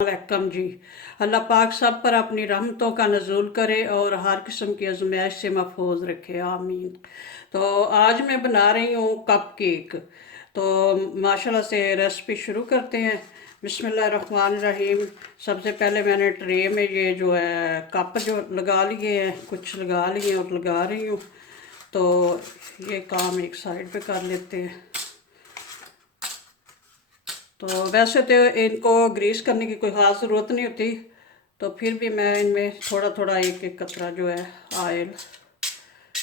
वालेकुम जी। अल्लाह पाक सब पर अपनी रहमतों का नज़ूल करे और हर किस्म की आजमाइश से महफूज रखे, आमीन। तो आज मैं बना रही हूँ कप केक। तो माशाल्लाह से रेसिपी शुरू करते हैं। बिस्मिल्लाहिर्रहमानिर्रहीम। सबसे पहले मैंने ट्रे में ये जो है कप जो लगा लिए हैं, कुछ लगा लिए और लगा रही हूँ। तो ये काम एक साइड पे कर लेते हैं। तो वैसे तो इनको ग्रीस करने की कोई ख़ास ज़रूरत नहीं होती, तो फिर भी मैं इनमें थोड़ा थोड़ा एक एक कतरा जो है ऑयल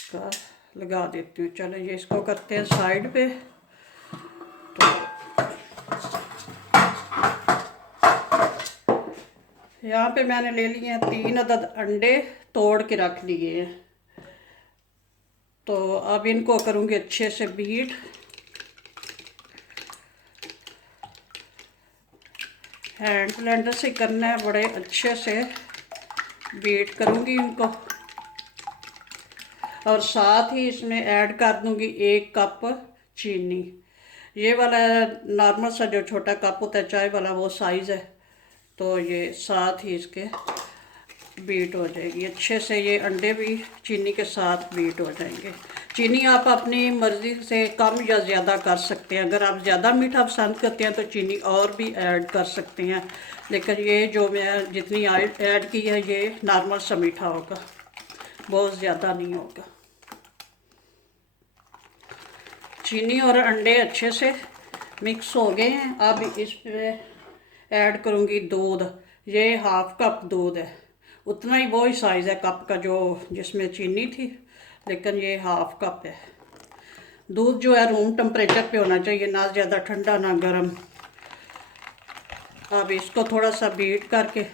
का लगा देती हूँ। चलो ये इसको करते हैं साइड पे। तो यहाँ पे मैंने ले लिए हैं 3 अदद अंडे, तोड़ के रख लिए हैं। तो अब इनको करूँगी अच्छे से बीट। हैंड ब्लेंडर से करना है, बड़े अच्छे से बीट करूँगी इनको। और साथ ही इसमें ऐड कर दूँगी 1 कप चीनी। ये वाला नॉर्मल सा जो छोटा कप होता है चाय वाला, वो साइज़ है। तो ये साथ ही इसके बीट हो जाएगी अच्छे से। ये अंडे भी चीनी के साथ बीट हो जाएंगे। चीनी आप अपनी मर्ज़ी से कम या ज़्यादा कर सकते हैं। अगर आप ज़्यादा मीठा पसंद करते हैं तो चीनी और भी ऐड कर सकते हैं, लेकिन ये जो मैं जितनी ऐड की है ये नॉर्मल सा मीठा होगा, बहुत ज़्यादा नहीं होगा। चीनी और अंडे अच्छे से मिक्स हो गए हैं। अब इसमें ऐड करूँगी दूध। ये 1/2 कप दूध है, उतना ही, वो ही साइज़ है कप का जो जिसमें चीनी थी, लेकिन ये 1/2 कप है। दूध जो है रूम टेम्परेचर पे होना चाहिए, ना ज़्यादा ठंडा ना गर्म। अब इसको थोड़ा सा बीट करके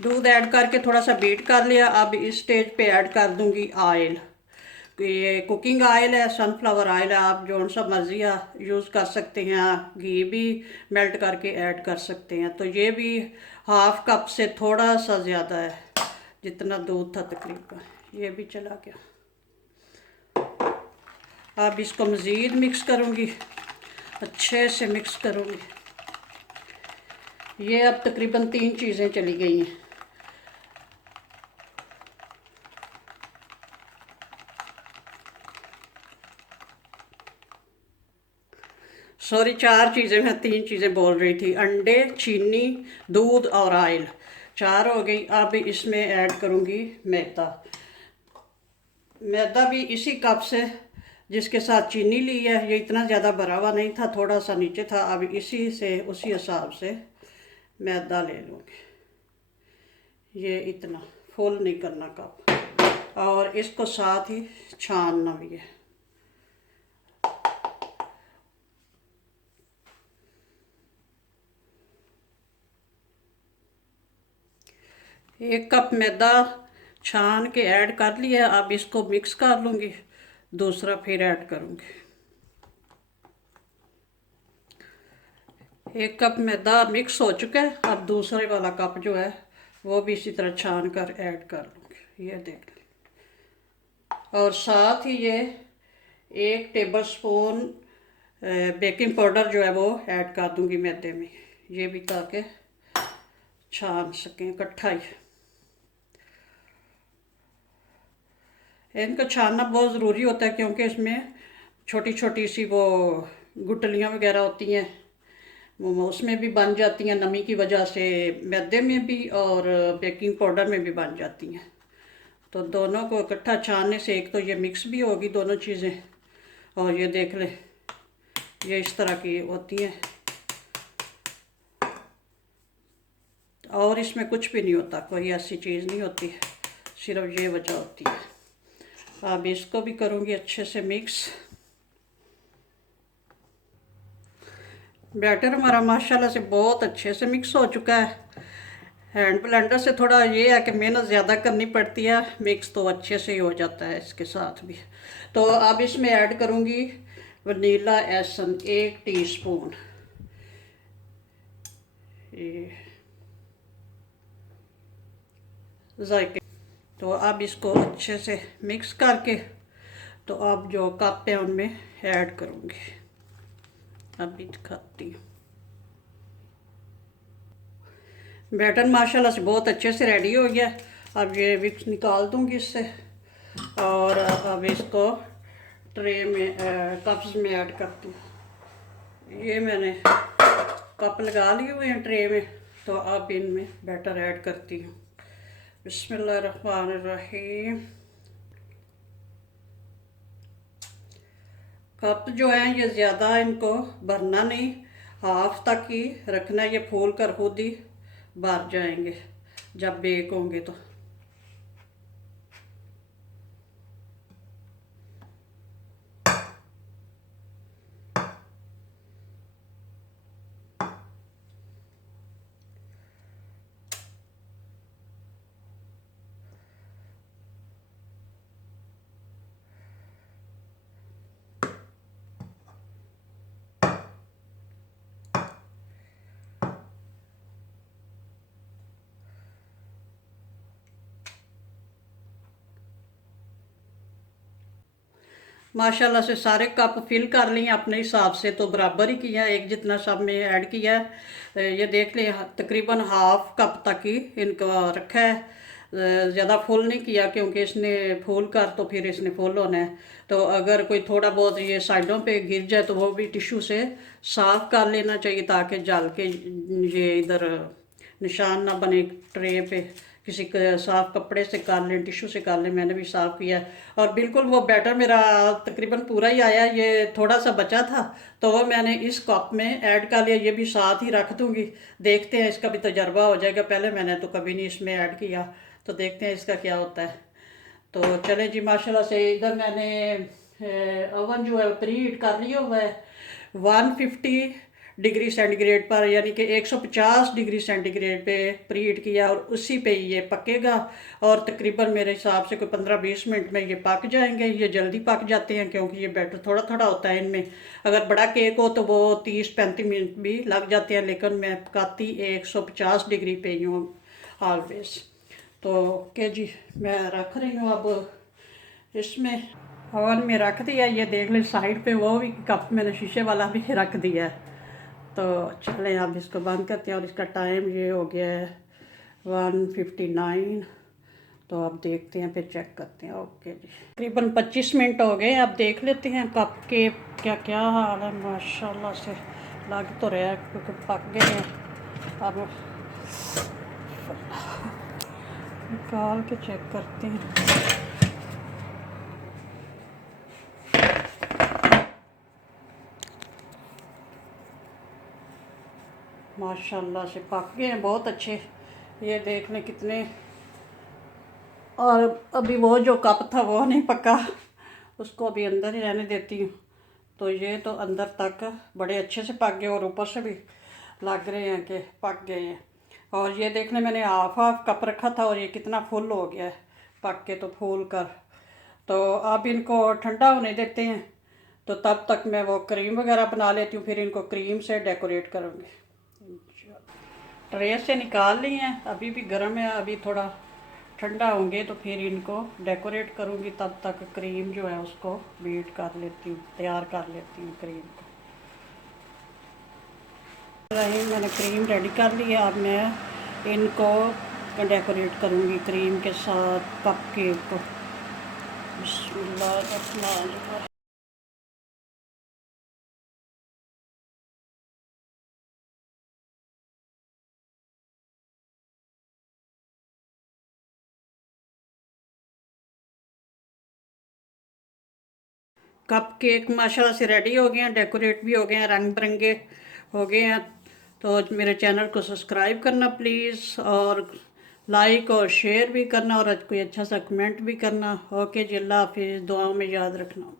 दूध ऐड करके थोड़ा सा बीट कर लिया। अब इस स्टेज पे ऐड कर दूंगी ऑयल। ये कुकिंग ऑयल है, सनफ्लावर ऑयल है, आप जो सा मर्जी यूज़ कर सकते हैं। घी भी मेल्ट करके ऐड कर सकते हैं। तो ये भी 1/2 कप से थोड़ा सा ज़्यादा है, जितना दूध था तकरीबन। ये भी चला गया। अब इसको मज़ीद मिक्स करूँगी, अच्छे से मिक्स करूँगी। ये अब तकरीबन 3 चीज़ें चली गई हैं। सॉरी, 4 चीज़ें, मैं 3 चीज़ें बोल रही थी। अंडे, चीनी, दूध और ऑयल, 4 हो गई। अब इसमें ऐड करूँगी मैदा। मैदा भी इसी कप से जिसके साथ चीनी ली है, ये इतना ज़्यादा भरा हुआ नहीं था, थोड़ा सा नीचे था। अब इसी से उसी हिसाब से मैदा ले लूँगी। ये इतना फुल नहीं करना कप, और इसको साथ ही छानना भी है। 1 कप मैदा छान के ऐड कर लिया। अब इसको मिक्स कर लूँगी, दूसरा फिर ऐड करूँगी। 1 कप मैदा मिक्स हो चुका है। अब दूसरे वाला कप जो है वो भी इसी तरह छान कर ऐड कर लूँगी। ये देख लें। और साथ ही ये 1 टेबल स्पून बेकिंग पाउडर जो है वो ऐड कर दूँगी मैदे में, ये भी ताकि छान सकें इकट्ठा ही। इनको छानना बहुत ज़रूरी होता है, क्योंकि इसमें छोटी छोटी सी वो गुठलियाँ वगैरह होती हैं, उसमें भी बन जाती हैं नमी की वजह से, मैदे में भी और बेकिंग पाउडर में भी बन जाती हैं। तो दोनों को इकट्ठा छानने से एक तो ये मिक्स भी होगी दोनों चीज़ें, और ये देख लें ये इस तरह की होती हैं। और इसमें कुछ भी नहीं होता, कोई ऐसी चीज़ नहीं होती, सिर्फ ये वजह होती है। अब इसको भी करूँगी अच्छे से मिक्स। बैटर हमारा माशाल्लाह से बहुत अच्छे से मिक्स हो चुका है। हैंड ब्लेंडर से थोड़ा ये है कि मेहनत ज़्यादा करनी पड़ती है, मिक्स तो अच्छे से ही हो जाता है इसके साथ भी। तो अब इसमें ऐड करूँगी वनीला एसन 1 टीस्पून। ये जायके। तो अब इसको अच्छे से मिक्स करके तो अब जो कप है उनमें ऐड करूँगी। अभी दिखाती हूँ। बैटर माशाल्लाह से बहुत अच्छे से रेडी हो गया। अब ये विक्स निकाल दूँगी इससे और अब इसको ट्रे में कप्स में ऐड करती हूँ। ये मैंने कप लगा लिए हुए हैं ट्रे में, तो अब इनमें बैटर ऐड करती हूँ। बिस्मिल्लाहिर्रहमानिर्रहीम। कप जो है ये ज़्यादा इनको भरना नहीं, हाफ तक ही रखना है। ये फूल कर खुद ही भर जाएंगे जब बेक होंगे तो। माशाल्लाह से सारे कप फिल कर लिए अपने हिसाब से, तो बराबर ही किया, एक जितना सब में ऐड किया है। ये देख लें तकरीबन हाफ कप तक ही इनको रखा है, ज़्यादा फुल नहीं किया क्योंकि इसने फुल कर तो फिर इसने फुल होना है। तो अगर कोई थोड़ा बहुत ये साइडों पे गिर जाए तो वो भी टिश्यू से साफ़ कर लेना चाहिए ताकि जल के ये इधर निशान ना बने ट्रे पे। किसी साफ़ कपड़े से कर लें, टिश्यू से कर लें, मैंने भी साफ़ किया। और बिल्कुल वो बैटर मेरा तकरीबन पूरा ही आया, ये थोड़ा सा बचा था तो वो मैंने इस कप में ऐड कर लिया। ये भी साथ ही रख दूँगी, देखते हैं इसका भी तजर्बा हो जाएगा। पहले मैंने तो कभी नहीं इसमें ऐड किया, तो देखते हैं इसका क्या होता है। तो चले जी माशाल्लाह से। इधर मैंने ओवन जो है प्री हीट कर लिया हुआ है 150 डिग्री सेंटीग्रेड पर, यानी कि 150 डिग्री सेंटीग्रेड पे प्री हीट किया और उसी पे ये पकेगा। और तकरीबन मेरे हिसाब से कोई 15-20 मिनट में ये पक जाएंगे। ये जल्दी पक जाते हैं क्योंकि ये बैटर थोड़ा थोड़ा होता है इनमें। अगर बड़ा केक हो तो वो 30-35 मिनट भी लग जाते हैं, लेकिन मैं पकाती 150 डिग्री पे ही हूँ ऑलवेज। तो ओके जी, मैं रख रही हूँ अब इसमें। ओवन में रख दिया, ये देख लें साइड पे वो भी कप मैंने शीशे वाला भी रख दिया है। तो चलें अब इसको बंद करते हैं और इसका टाइम ये हो गया है 1:59। तो अब देखते हैं, फिर चेक करते हैं। ओके जी, तकरीबन 25 मिनट हो गए। अब देख लेते हैं कप के क्या क्या हाल है। माशाल्लाह से लग तो रहा है क्योंकि पक गए हैं। अब निकाल के चेक करते हैं। माशाल्लाह से पक गए हैं बहुत अच्छे, ये देख लें कितने। और अभी वो जो कप था वो नहीं पका, उसको अभी अंदर ही रहने देती हूँ। तो ये तो अंदर तक बड़े अच्छे से पक गए और ऊपर से भी लग रहे हैं कि पक गए हैं। और ये देख लें मैंने हाफ हाफ कप रखा था और ये कितना फुल हो गया है पक के, तो फूल कर। तो अब इनको ठंडा होने देते हैं, तो तब तक मैं वो क्रीम वगैरह बना लेती हूँ, फिर इनको क्रीम से डेकोरेट करूँगी। ट्रे से निकाल ली हैं, अभी भी गर्म है, अभी थोड़ा ठंडा होंगे तो फिर इनको डेकोरेट करूँगी। तब तक क्रीम जो है उसको बीट कर लेती हूँ, तैयार कर लेती हूँ क्रीम को। रही मैंने क्रीम रेडी कर ली है, अब मैं इनको डेकोरेट करूँगी क्रीम के साथ कप केक को। बिस्मिल्लाह। कप केक माशाल्लाह से रेडी हो गए हैं, डेकोरेट भी हो गए हैं, रंग बिरंगे हो गए हैं। तो मेरे चैनल को सब्सक्राइब करना प्लीज़, और लाइक और शेयर भी करना, और कोई अच्छा सा कमेंट भी करना। ओके जी, अल्लाह हाफिज़, दुआओं में याद रखना।